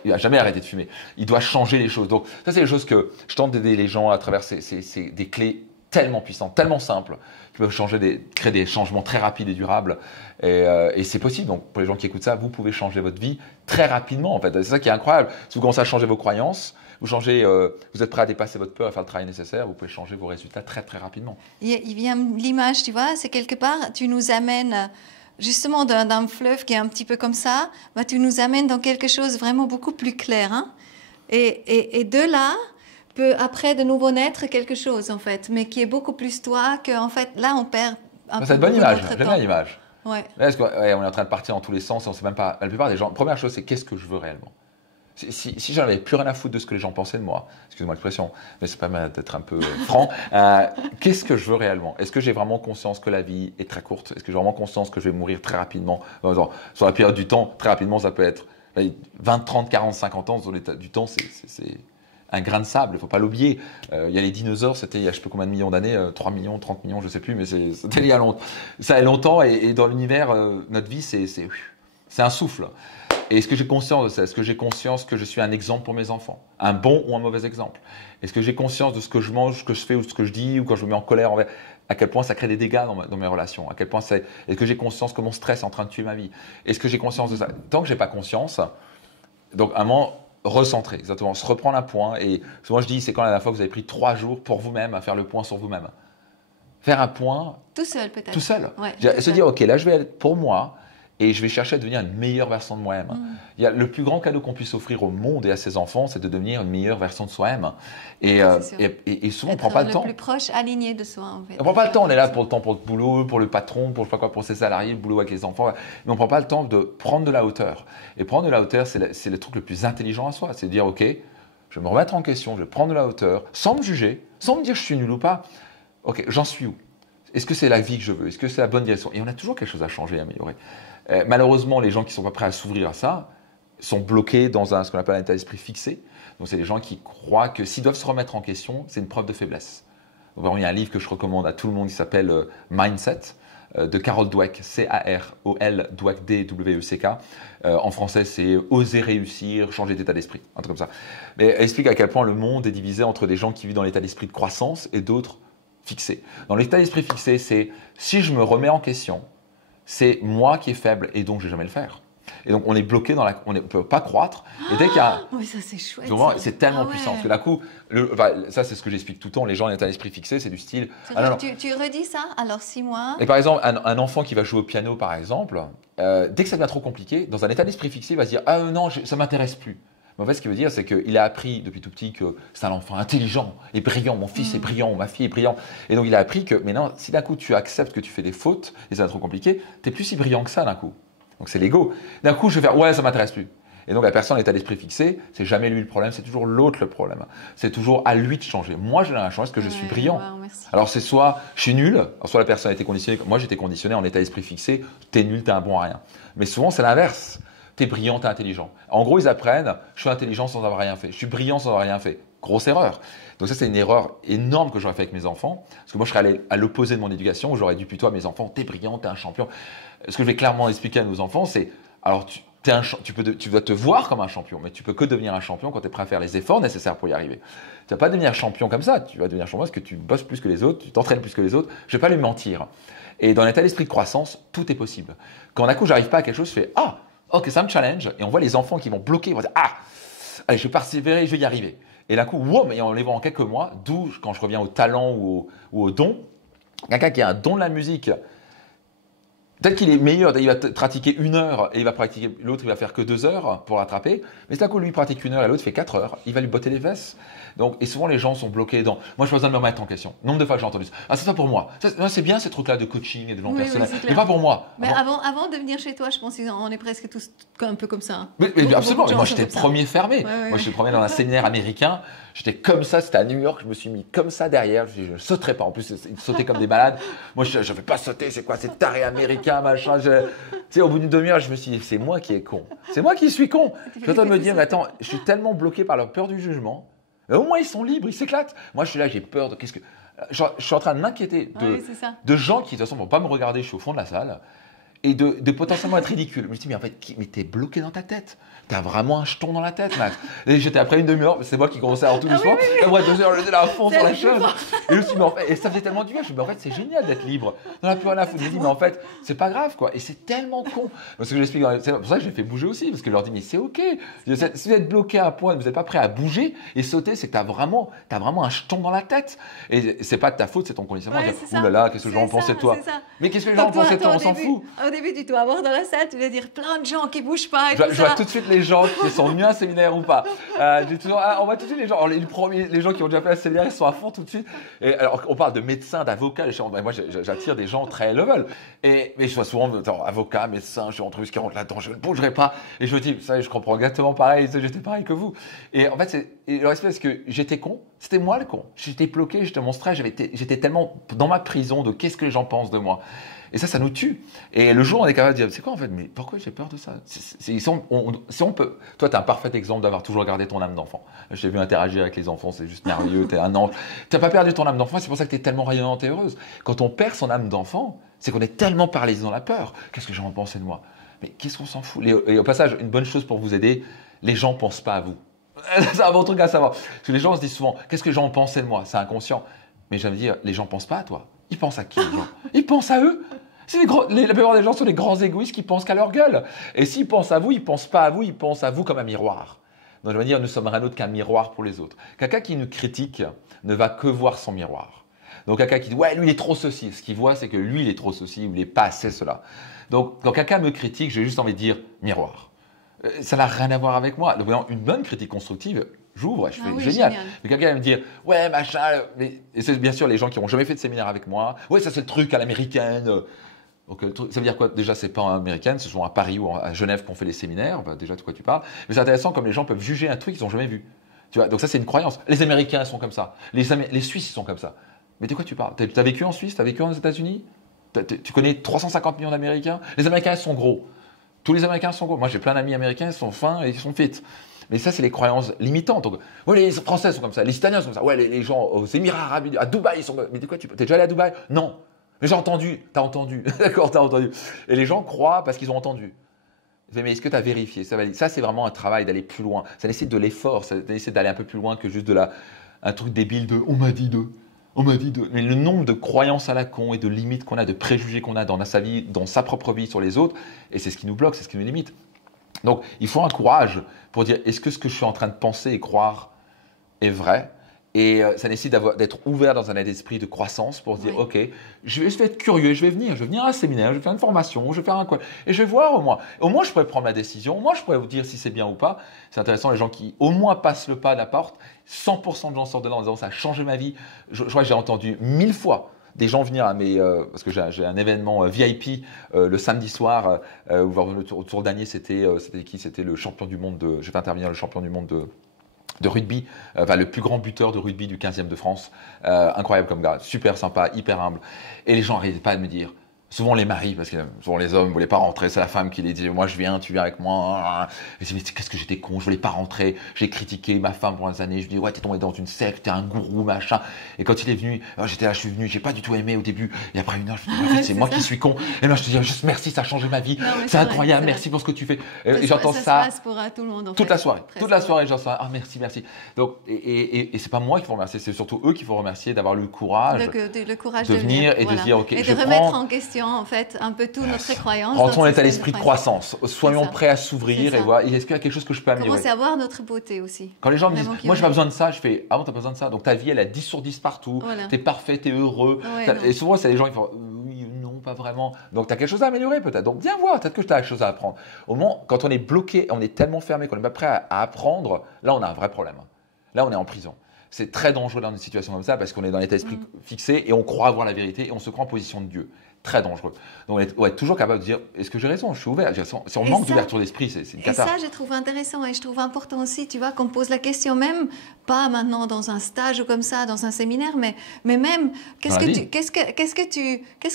Il va jamais arrêter de fumer. Il doit changer les choses. Donc, ça, c'est les choses que je tente d'aider les gens à travers des clés tellement puissantes, tellement simples, qui peuvent créer des changements très rapides et durables. Et c'est possible. Donc, pour les gens qui écoutent ça, vous pouvez changer votre vie très rapidement. En fait, c'est ça qui est incroyable. Si vous commencez à changer vos croyances, vous êtes prêt à dépasser votre peur et faire le travail nécessaire, vous pouvez changer vos résultats très, très rapidement. Il vient l'image, tu vois, c'est quelque part, tu nous amènes justement d'un fleuve qui est un petit peu comme ça, bah, tu nous amènes dans quelque chose vraiment beaucoup plus clair. Hein, et de là, peut après de nouveau naître quelque chose, en fait, mais qui est beaucoup plus toi, qu'en fait, là, on perd un peu. C'est une bonne image, j'aime bien l'image. Ouais. Là, on est en train de partir dans tous les sens et on sait même pas. La plupart des gens, la première chose, c'est qu'est-ce que je veux réellement? Si j'en avais plus rien à foutre de ce que les gens pensaient de moi, excusez-moi l'expression, mais c'est pas mal d'être un peu franc, qu'est-ce que je veux réellement? Est-ce que j'ai vraiment conscience que la vie est très courte? Est-ce que j'ai vraiment conscience que je vais mourir très rapidement? Sur la période du temps, très rapidement, ça peut être 20, 30, 40, 50 ans. Sur l'état du temps, c'est un grain de sable, il ne faut pas l'oublier. Il y a les dinosaures, c'était il y a je ne sais pas combien de millions d'années, 3 millions, 30 millions, je ne sais plus, mais c'était il y a longtemps. Ça a longtemps et dans l'univers, notre vie, c'est un souffle. Et est-ce que j'ai conscience de ça? Est-ce que j'ai conscience que je suis un exemple pour mes enfants? Un bon ou un mauvais exemple? Est-ce que j'ai conscience de ce que je mange, ce que je fais ou ce que je dis, ou quand je me mets en colère à quel point ça crée des dégâts dans mes relations? À quel point est-ce que j'ai conscience que mon stress est en train de tuer ma vie? Est-ce que j'ai conscience de ça? Tant que je n'ai pas conscience, donc à un moment, recentrer, exactement, se reprendre un point. Et souvent je dis, c'est quand la dernière fois que vous avez pris 3 jours pour vous-même à faire le point sur vous-même? Faire un point. Tout seul peut-être. Tout seul. Ouais, se dire, ok, là je vais être pour moi. Et je vais chercher à devenir une meilleure version de moi-même. Il y a le plus grand cadeau qu'on puisse offrir au monde et à ses enfants, c'est de devenir une meilleure version de soi-même. Et souvent, on ne prend pas le temps. Le plus proche, aligné de soi, en fait. On ne prend pas le temps. On est là pour le temps, pour le boulot, pour le patron, pour, je sais pas quoi, pour ses salariés, le boulot avec les enfants. Mais on ne prend pas le temps de prendre de la hauteur. Et prendre de la hauteur, c'est le truc le plus intelligent à soi. C'est de dire, ok, je vais me remettre en question, je vais prendre de la hauteur, sans me juger, sans me dire je suis nul ou pas. Ok, j'en suis où? Est-ce que c'est la vie que je veux? Est-ce que c'est la bonne direction? Et on a toujours quelque chose à changer, à améliorer. Malheureusement, les gens qui ne sont pas prêts à s'ouvrir à ça sont bloqués dans ce qu'on appelle un état d'esprit fixé. Donc, c'est les gens qui croient que s'ils doivent se remettre en question, c'est une preuve de faiblesse. Donc, il y a un livre que je recommande à tout le monde qui s'appelle Mindset de Carol Dweck, C-A-R-O-L, Dweck, D-W-E-C-K. En français, c'est oser réussir, changer d'état d'esprit, un truc comme ça. Mais elle explique à quel point le monde est divisé entre des gens qui vivent dans l'état d'esprit de croissance et d'autres fixés. Dans l'état d'esprit fixé, c'est si je me remets en question, c'est moi qui est faible et donc je ne vais jamais le faire. Et donc on est bloqué on ne peut pas croître. Et dès qu'il y a oui, ça c'est chouette. C'est tellement puissant. Parce que d'un coup, ça c'est ce que j'explique tout le temps, les gens en état d'esprit fixé, c'est du style. Tu redis ça? Alors 6 mois. Et par exemple, un enfant qui va jouer au piano, par exemple, dès que ça devient trop compliqué, dans un état d'esprit fixé, il va se dire ah non, ça ne m'intéresse plus. Mais en fait, ce qu'il veut dire, c'est qu'il a appris depuis tout petit que c'est un enfant intelligent et brillant. Mon fils est brillant, ma fille est brillante. Et donc, il a appris que maintenant, si d'un coup, tu acceptes que tu fais des fautes et ça va être trop compliqué, tu n'es plus si brillant que ça d'un coup. Donc, c'est l'ego. D'un coup, je vais faire ouais, ça ne m'intéresse plus. Et donc, la personne en état d'esprit fixé, c'est jamais lui le problème, c'est toujours l'autre le problème. C'est toujours à lui de changer. Moi, j'ai la chance que je suis brillant. Wow, alors, c'est soit je suis nul, soit la personne a été conditionnée. Moi, j'étais conditionné en état d'esprit fixé, t'es nul, t'es un bon à rien. Mais souvent, c'est l'inverse. T'es brillant, t'es intelligent. En gros, ils apprennent, je suis intelligent sans avoir rien fait. Je suis brillant sans avoir rien fait. Grosse erreur. Donc ça, c'est une erreur énorme que j'aurais fait avec mes enfants. Parce que moi, je serais allé à l'opposé de mon éducation, où j'aurais dit plutôt à mes enfants, t'es brillant, t'es un champion. Ce que je vais clairement expliquer à nos enfants, c'est, alors tu dois te voir comme un champion, mais tu peux que devenir un champion quand tu es prêt à faire les efforts nécessaires pour y arriver. Tu ne vas pas devenir champion comme ça. Tu vas devenir champion parce que tu bosses plus que les autres, tu t'entraînes plus que les autres. Je ne vais pas lui mentir. Et dans l'état d'esprit de croissance, tout est possible. Quand d'un coup, j'arrive pas à quelque chose, je fais ah, ok, ça me challenge. Et on voit les enfants qui vont bloquer, ils vont dire ah, allez, je vais persévérer, je vais y arriver. Et d'un coup, wow, mais on les voit en quelques mois, d'où quand je reviens au talent ou au don, quelqu'un qui a un don de la musique, peut-être qu'il est meilleur, il va pratiquer 1 heure et il va pratiquer, l'autre il va faire que 2 heures pour rattraper. Mais c'est là que lui pratique 1 heure et l'autre fait 4 heures. Il va lui botter les fesses. Donc, et souvent les gens sont bloqués dans. Moi, je pas besoin de me remettre en question. Nombre de fois que j'ai entendu ça. Ah, c'est pas pour moi. C'est bien ces trucs-là de coaching et de long personnel. Oui, mais pas pour moi. Mais avant de venir chez toi, je pense qu'on est presque tous un peu comme ça. Mais absolument. Moi, j'étais le premier fermé. Moi, j'étais le premier dans un séminaire américain. J'étais comme ça. C'était à New York. Je me suis mis comme ça derrière. Je ne sauterais pas. En plus, ils sautaient comme des malades. Moi, je ne vais pas sauter. C'est quoi? C'est taré américain, machin. Tu sais, au bout d'une demi-heure, je me suis dit, c'est moi qui est con. C'est moi qui suis con. Je suis en train de me dire, mais attends, je suis tellement bloqué par leur peur du jugement. Mais au moins, ils sont libres, ils s'éclatent. Moi, je suis là, j'ai peur de. Je suis en train de m'inquiéter de gens qui, de toute façon, ne vont pas me regarder, je suis au fond de la salle, et de potentiellement être ridicule. Je me dis, mais en fait, t'es bloqué dans ta tête. T'as vraiment un jeton dans la tête, Max. Et j'étais après une demi-heure, c'est moi qui commençais à tout doucement. Et moi, 2 heures, j'étais là à fond sur la chaise. Et je me suis dit, mais en fait, et ça faisait tellement du bien. Je me suis dit, mais en fait, c'est génial d'être libre. On n'a plus rien à foutre. Je me dis, mais en fait, c'est pas grave, quoi. Et c'est tellement con. Parce que j'explique, c'est pour ça que j'ai fait bouger aussi. Parce que je leur dis, mais c'est OK. Si vous êtes bloqué à un point, vous n'êtes pas prêt à bouger et sauter, c'est que t'as vraiment un jeton dans la tête. Et c'est pas de ta faute, c'est ton conditionnement. Ouh là là, qu'est-ce que les gens pensaient de toi? Mais qu'est-ce que les gens pensaient de toi? On s'en fout. Au début, tu dois voir dans la salle, tu vas dire plein de gens qui ne bougent pas. Et Je vois tout de suite les gens qui sont venus à un séminaire ou pas. On voit tout de suite les gens. Alors, les gens qui ont déjà fait un séminaire, ils sont à fond tout de suite. Et alors, on parle de médecins, d'avocats. Moi, j'attire des gens très level. Mais je vois souvent avocats, médecins, je suis entre eux qui rentrent là-dedans, je ne bougerai pas. Et je me dis, ça, je comprends exactement pareil. J'étais pareil que vous. Et en fait, le respect, parce que j'étais con. C'était moi le con. J'étais bloqué, j'étais mon stress. J'étais tellement dans ma prison de qu'est-ce que les gens pensent de moi. Et ça nous tue. Et le jour où on est capable de dire, c'est quoi en fait, mais pourquoi j'ai peur de ça? Si on peut. Toi, tu es un parfait exemple d'avoir toujours gardé ton âme d'enfant. Je t'ai vu interagir avec les enfants, c'est juste merveilleux, tu es un ange. Tu n'as pas perdu ton âme d'enfant, c'est pour ça que tu es tellement rayonnante et heureuse. Quand on perd son âme d'enfant, c'est qu'on est tellement paralysé dans la peur. Qu'est-ce que les gens vont penser de moi? Mais qu'est-ce qu'on s'en fout? Et au passage, une bonne chose pour vous aider, les gens ne pensent pas à vous. C'est un bon truc à savoir. Parce que les gens se disent souvent, qu'est-ce que les gens vont penser de moi? C'est inconscient. Mais j'aime dire, les gens ne pensent pas à toi. Ils pensent à qui, les gens? Ils pensent à eux. La plupart des gens sont des grands égoïstes qui pensent qu'à leur gueule. Et s'ils pensent à vous, ils ne pensent pas à vous, ils pensent à vous comme un miroir. Donc, je veux dire, nous sommes rien d'autre qu'un miroir pour les autres. Quelqu'un qui nous critique ne va que voir son miroir. Donc, quelqu'un qui dit, ouais, lui, il est trop ceci. Ce qu'il voit, c'est que lui, il est trop ceci ou il n'est pas assez cela. Donc, quand quelqu'un me critique, j'ai juste envie de dire miroir. Ça n'a rien à voir avec moi. Donc, une bonne critique constructive, j'ouvre et je fais génial. Mais quelqu'un va me dire, ouais, machin. Et c'est bien sûr les gens qui n'ont jamais fait de séminaire avec moi. Ouais, ça, c'est le truc à l'américaine. Donc, ça veut dire quoi? Déjà, c'est pas américaine, ce sont à Paris ou à Genève qu'on fait les séminaires. Bah, déjà, de quoi tu parles? Mais c'est intéressant comme les gens peuvent juger un truc qu'ils n'ont jamais vu. Tu vois, donc ça, c'est une croyance. Les Américains sont comme ça. Les Suisses, ils sont comme ça. Mais de quoi tu parles? T'as vécu en Suisse? T'as vécu aux États-Unis? Tu connais 350 millions d'Américains? Les Américains, ils sont gros. Tous les Américains sont gros. Moi, j'ai plein d'amis américains, ils sont fins et ils sont fit. Mais ça, c'est les croyances limitantes. Donc, ouais, les Français sont comme ça, les Italiens sont comme ça. Ouais, les gens aux Émirats Arabes Unis, à Dubaï, ils sont comme ça. Mais de quoi tu parles? T'es déjà allé à Dubaï? Non. Mais j'ai entendu, t'as entendu, d'accord, t'as entendu. Et les gens croient parce qu'ils ont entendu. Mais est-ce que tu as vérifié? Ça, c'est vraiment un travail d'aller plus loin. Ça nécessite de l'effort, ça nécessite d'aller un peu plus loin que juste un truc débile de on m'a dit de. On m'a dit de. Mais le nombre de croyances à la con et de limites qu'on a, de préjugés qu'on a dans sa vie, dans sa propre vie sur les autres, et c'est ce qui nous bloque, c'est ce qui nous limite. Donc, il faut un courage pour dire est-ce que ce que je suis en train de penser et croire est vrai? Et ça nécessite d'être ouvert dans un état d'esprit de croissance pour se dire, OK, je vais être curieux, je vais venir à un séminaire, je vais faire une formation, je vais faire un quoi, et je vais voir au moins. Au moins, je pourrais prendre ma décision, au moins, je pourrais vous dire si c'est bien ou pas. C'est intéressant, les gens qui au moins passent le pas à la porte, 100% de gens sortent de là en disant, ça a changé ma vie. Je crois que j'ai entendu 1000 fois des gens venir à parce que j'ai un événement VIP le samedi soir, autour d'Agné, c'était qui? C'était le champion du monde je vais intervenir le champion du monde de rugby, le plus grand buteur de rugby du 15e de France. Incroyable comme gars, super sympa, hyper humble. Et les gens n'arrêtaient pas de me dire, souvent les maris, parce que souvent les hommes ne voulaient pas rentrer, c'est la femme qui les dit, moi je viens, tu viens avec moi. Et je dis, mais qu'est-ce que j'étais con, je voulais pas rentrer. J'ai critiqué ma femme pendant des années, je lui dis, ouais, t'es tombé dans une secte, t'es un gourou, machin. Et quand il est venu, j'étais là, je suis venu, j'ai pas du tout aimé au début. Et après une heure, je me dis, en fait, c'est moi qui suis con. Et là, je te dis, juste merci, ça a changé ma vie. C'est incroyable, merci pour ce que tu fais. Et j'entends ça. Se passe pour tout le monde, toute la soirée. Toute la soirée, j'entends ça. Ah, merci, merci. Donc, et c'est pas moi qu'il faut remercier, c'est surtout eux qu'il faut remercier d'avoir le courage, de venir et de se dire, ok, et de remettre en question, en fait, un peu toutes notre croyances. Rentrons en état d'esprit de croissance. Soyons prêts à s'ouvrir et voir, est-ce qu'il y a quelque chose que je peux améliorer? Commencer à voir notre beauté aussi. Quand les gens me disent, moi, j'ai pas besoin de ça, je fais, ah bon, t'as pas besoin de ça. Donc, ta vie, elle a 10 sur 10 partout. Voilà. T'es parfait, t'es heureux. Et souvent, c'est les gens qui font, oui, non, pas vraiment. Donc, t'as quelque chose à améliorer peut-être. Donc, viens voir, peut-être que t'as quelque chose à apprendre. Au moment, quand on est bloqué, on est tellement fermé qu'on n'est pas prêt à apprendre, là, on a un vrai problème. Là, on est en prison. C'est très dangereux dans une situation comme ça parce qu'on est dans l'état d'esprit fixé et on croit avoir la vérité et on se croit en position de Dieu. Très dangereux. Donc, on est toujours capable de dire, est-ce que j'ai raison? Je suis ouvert. Si on manque d'ouverture d'esprit, c'est une catastrophe. Et ça, je trouve intéressant et je trouve important aussi, tu vois, qu'on pose la question même, pas maintenant dans un stage ou comme ça, dans un séminaire, mais même, qu'est-ce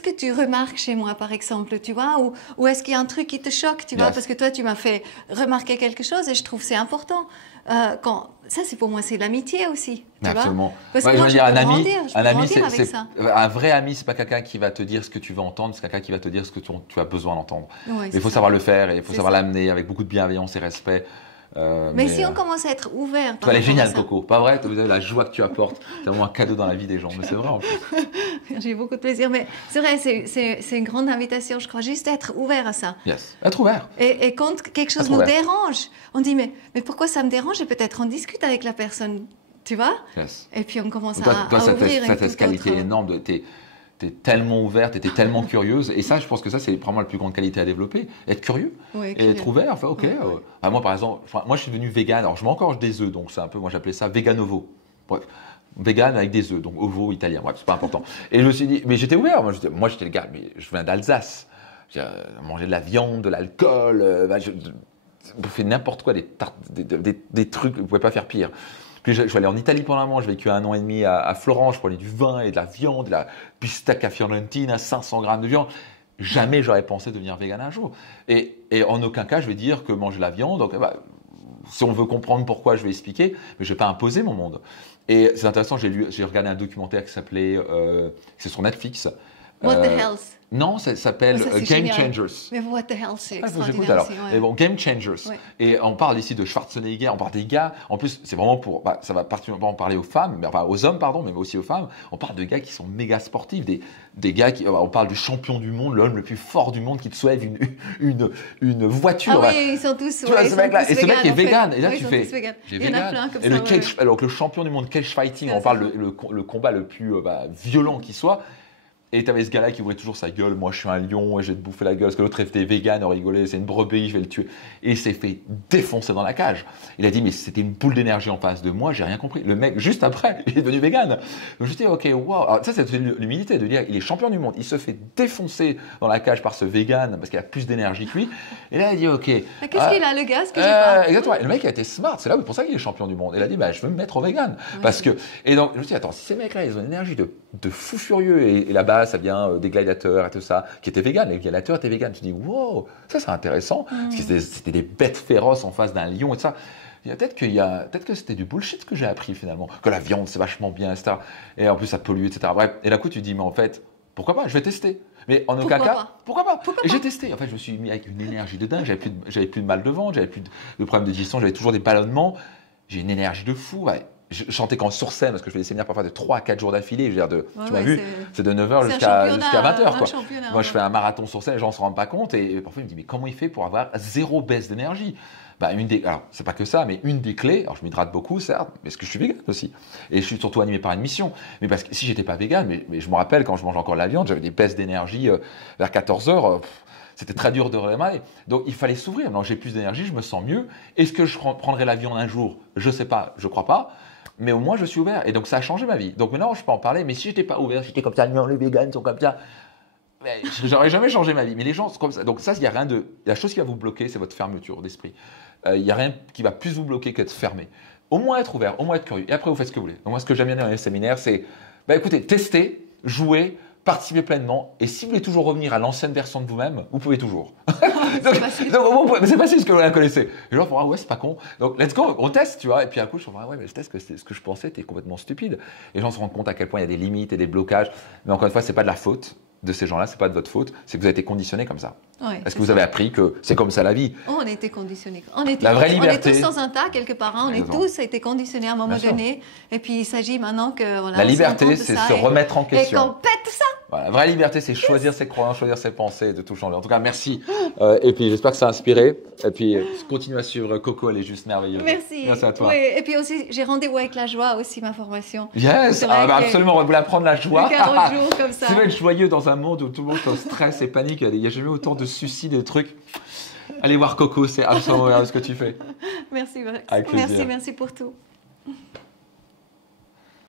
que tu remarques chez moi, par exemple, tu vois, ou est-ce qu'il y a un truc qui te choque, tu vois, parce que toi, tu m'as fait remarquer quelque chose et je trouve que c'est important. Ça, c'est pour moi, c'est l'amitié aussi. Tu Absolument. Parce que moi, je peux grandir avec ça. Un vrai ami, c'est pas quelqu'un qui va te dire ce que tu veux entendre, c'est quelqu'un qui va te dire ce que tu as besoin d'entendre. Ouais, il faut savoir le faire et il faut savoir l'amener avec beaucoup de bienveillance et respect. Mais si on commence à être ouvert. Elle est géniale, Coco. Pas vrai? Vous avez la joie que tu apportes. C'est vraiment un cadeau dans la vie des gens. Mais c'est vrai en plus. J'ai beaucoup de plaisir. Mais c'est vrai, c'est une grande invitation, je crois. Juste être ouvert à ça. Yes. Être ouvert. Et quand quelque chose nous dérange, on dit mais pourquoi ça me dérange? Et peut-être on discute avec la personne. Tu vois? Yes. Et puis on commence à ouvrir. Ça, cette qualité énorme de tu es tellement ouverte, tu étais tellement curieuse. Et ça, je pense que ça, c'est vraiment la plus grande qualité à développer. Être curieux et être ouvert. Enfin, ok. Moi, par exemple, moi, je suis devenu vegan. Alors, je mange encore des œufs. Donc, c'est un peu, moi, j'appelais ça veganovo. Bref. Vegan avec des œufs. Donc, ovo italien. Bref, c'est pas important. Et je me suis dit, mais j'étais ouvert. Moi, j'étais le gars, mais je viens d'Alsace. J'ai mangé de la viande, de l'alcool. Je bouffais n'importe quoi, des trucs. Vous ne pouvez pas faire pire. Puis je suis allé en Italie pendant un moment, j'ai vécu 1 an et demi à Florence, je prenais du vin et de la viande, de la pistacca fiorentina, 500 grammes de viande. Jamais j'aurais pensé devenir vegan un jour. Et en aucun cas, je vais dire que manger la viande, donc, si on veut comprendre pourquoi, je vais expliquer, mais je ne vais pas imposer mon monde. Et c'est intéressant, j'ai regardé un documentaire qui s'appelait, c'est sur Netflix. What the Health? Non, ça s'appelle Game génial. Changers. Mais What the Health, c'est J'écoute alors. aussi, ouais. Et bon, Game Changers. Ouais. Et on parle ici de Schwarzenegger, on parle des gars. En plus, c'est vraiment pour. Ça va particulièrement parler aux femmes, enfin aux hommes, pardon, mais aussi aux femmes. On parle de gars qui sont méga sportifs, des gars qui. On parle du champion du monde, l'homme le plus fort du monde qui te soulève une voiture. Ah oui, ils sont tous. Tu vois, ce mec-là. Et ce mec est vegan. Et là, tu fais. Il y en a plein comme ça. Alors, le champion du monde cage fighting, on parle le combat le plus violent qui soit. Et tu avais ce gars-là qui ouvrait toujours sa gueule. Moi, je suis un lion et je vais te bouffer la gueule. Parce que l'autre était vegan, on rigolait. C'est une brebis, je vais le tuer. Et il s'est fait défoncer dans la cage. Il a dit, mais c'était une boule d'énergie en face de moi. J'ai rien compris. Le mec, juste après, il est devenu vegan. Donc je dis, ok, wow. Alors, ça, c'est l'humilité de dire, il est champion du monde. Il se fait défoncer dans la cage par ce vegan parce qu'il a plus d'énergie que lui. Et là, il dit, ok. Qu'est-ce qu'il a, le gars? Ce que j'ai pas. Exactement. Et le mec a été smart. C'est là où pour ça qu'il est champion du monde. Il a dit, je veux me mettre au vegan. Parce que. Et donc, je me dis, attends, si ces mecs-là, ils ont une énergie de fou furieux. Et là-bas, ça vient des gladiateurs et tout ça, qui étaient véganes. Les gladiateurs étaient véganes. Tu dis, wow, ça c'est intéressant. Parce que c'était des bêtes féroces en face d'un lion et tout ça. Peut-être que c'était du bullshit que j'ai appris finalement. Que la viande c'est vachement bien, etc. Et en plus ça pollue, etc. Bref. Et d'un coup tu dis, mais en fait, pourquoi pas? Je vais tester. Mais en aucun cas, pourquoi pas? Et j'ai testé. En fait, je me suis mis avec une énergie de dingue. J'avais plus de mal de ventre, j'avais plus de problèmes de digestion, j'avais toujours des ballonnements. J'ai une énergie de fou. Ouais. Je chantais quand sur scène, parce que je fais des séminaires parfois de 3 à 4 jours d'affilée. Je veux dire, tu m'as vu, c'est de 9h jusqu'à 20h. Quoi. Moi, je fais un marathon sur scène, les gens ne se rendent pas compte. Et parfois, ils me disent, mais comment il fait pour avoir 0 baisse d'énergie? Alors, c'est pas que ça, mais une des clés, alors je m'hydrate beaucoup, certes, mais parce que je suis vegan aussi. Et je suis surtout animé par une mission. Mais parce que si j'étais pas vegan, mais je me rappelle quand je mange encore de la viande, j'avais des baisses d'énergie vers 14h. C'était très dur de redémarrer. Donc, il fallait s'ouvrir. Maintenant, j'ai plus d'énergie, je me sens mieux. Est-ce que je prendrai la viande un jour? Je sais pas, je crois pas. Mais au moins, je suis ouvert. Et donc, ça a changé ma vie. Donc maintenant, je peux en parler. Mais si j'étais pas ouvert, j'étais comme ça, non, les végans sont comme ça. J'aurais jamais changé ma vie. Mais les gens sont comme ça. Donc ça, il y a rien de. La chose qui va vous bloquer, c'est votre fermeture d'esprit. Il n'y a rien qui va plus vous bloquer qu'être fermé. Au moins être ouvert, au moins être curieux. Et après, vous faites ce que vous voulez. Donc moi, ce que j'aime bien dans les séminaires, c'est, écoutez, testez, jouez, participez pleinement. Et si vous voulez toujours revenir à l'ancienne version de vous-même, vous pouvez toujours. donc, c'est facile parce que vous la connaissez. Les gens font, ah ouais, c'est pas con. Donc, let's go, on teste, tu vois. Et puis, à coup, je me dis, ah ouais, mais je teste que ce que je pensais était complètement stupide. Les gens se rendent compte à quel point il y a des limites et des blocages. Mais encore une fois, c'est pas de la faute de ces gens-là, c'est pas de votre faute, c'est que vous avez été conditionné comme ça. Ouais, Est-ce que vous avez appris que c'est comme ça la vie? On a été conditionnés. La vraie liberté. On est tous dans un tas quelque part. Hein. On est tous été conditionnés à un moment donné. Et puis il s'agit maintenant que la liberté, c'est se remettre en question. Et qu'on pète tout ça. Voilà, la vraie liberté, c'est choisir ses croyances, choisir ses pensées, de tout changer. En tout cas, merci. Et puis j'espère que ça a inspiré. Et puis continue à suivre Coco, elle est juste merveilleuse. Merci. Merci à toi. Oui. Et puis aussi, j'ai rendez-vous avec la joie aussi ma formation. Yes, absolument. On va vous l'apprendre la joie. 40 jours comme ça. Ça va être joyeux dans un monde où tout le monde est en stress et panique. Il n'y a jamais autant de suicides et de trucs. Allez voir Coco, c'est absolument ce que tu fais. Merci Max. Avec plaisir. Merci pour tout.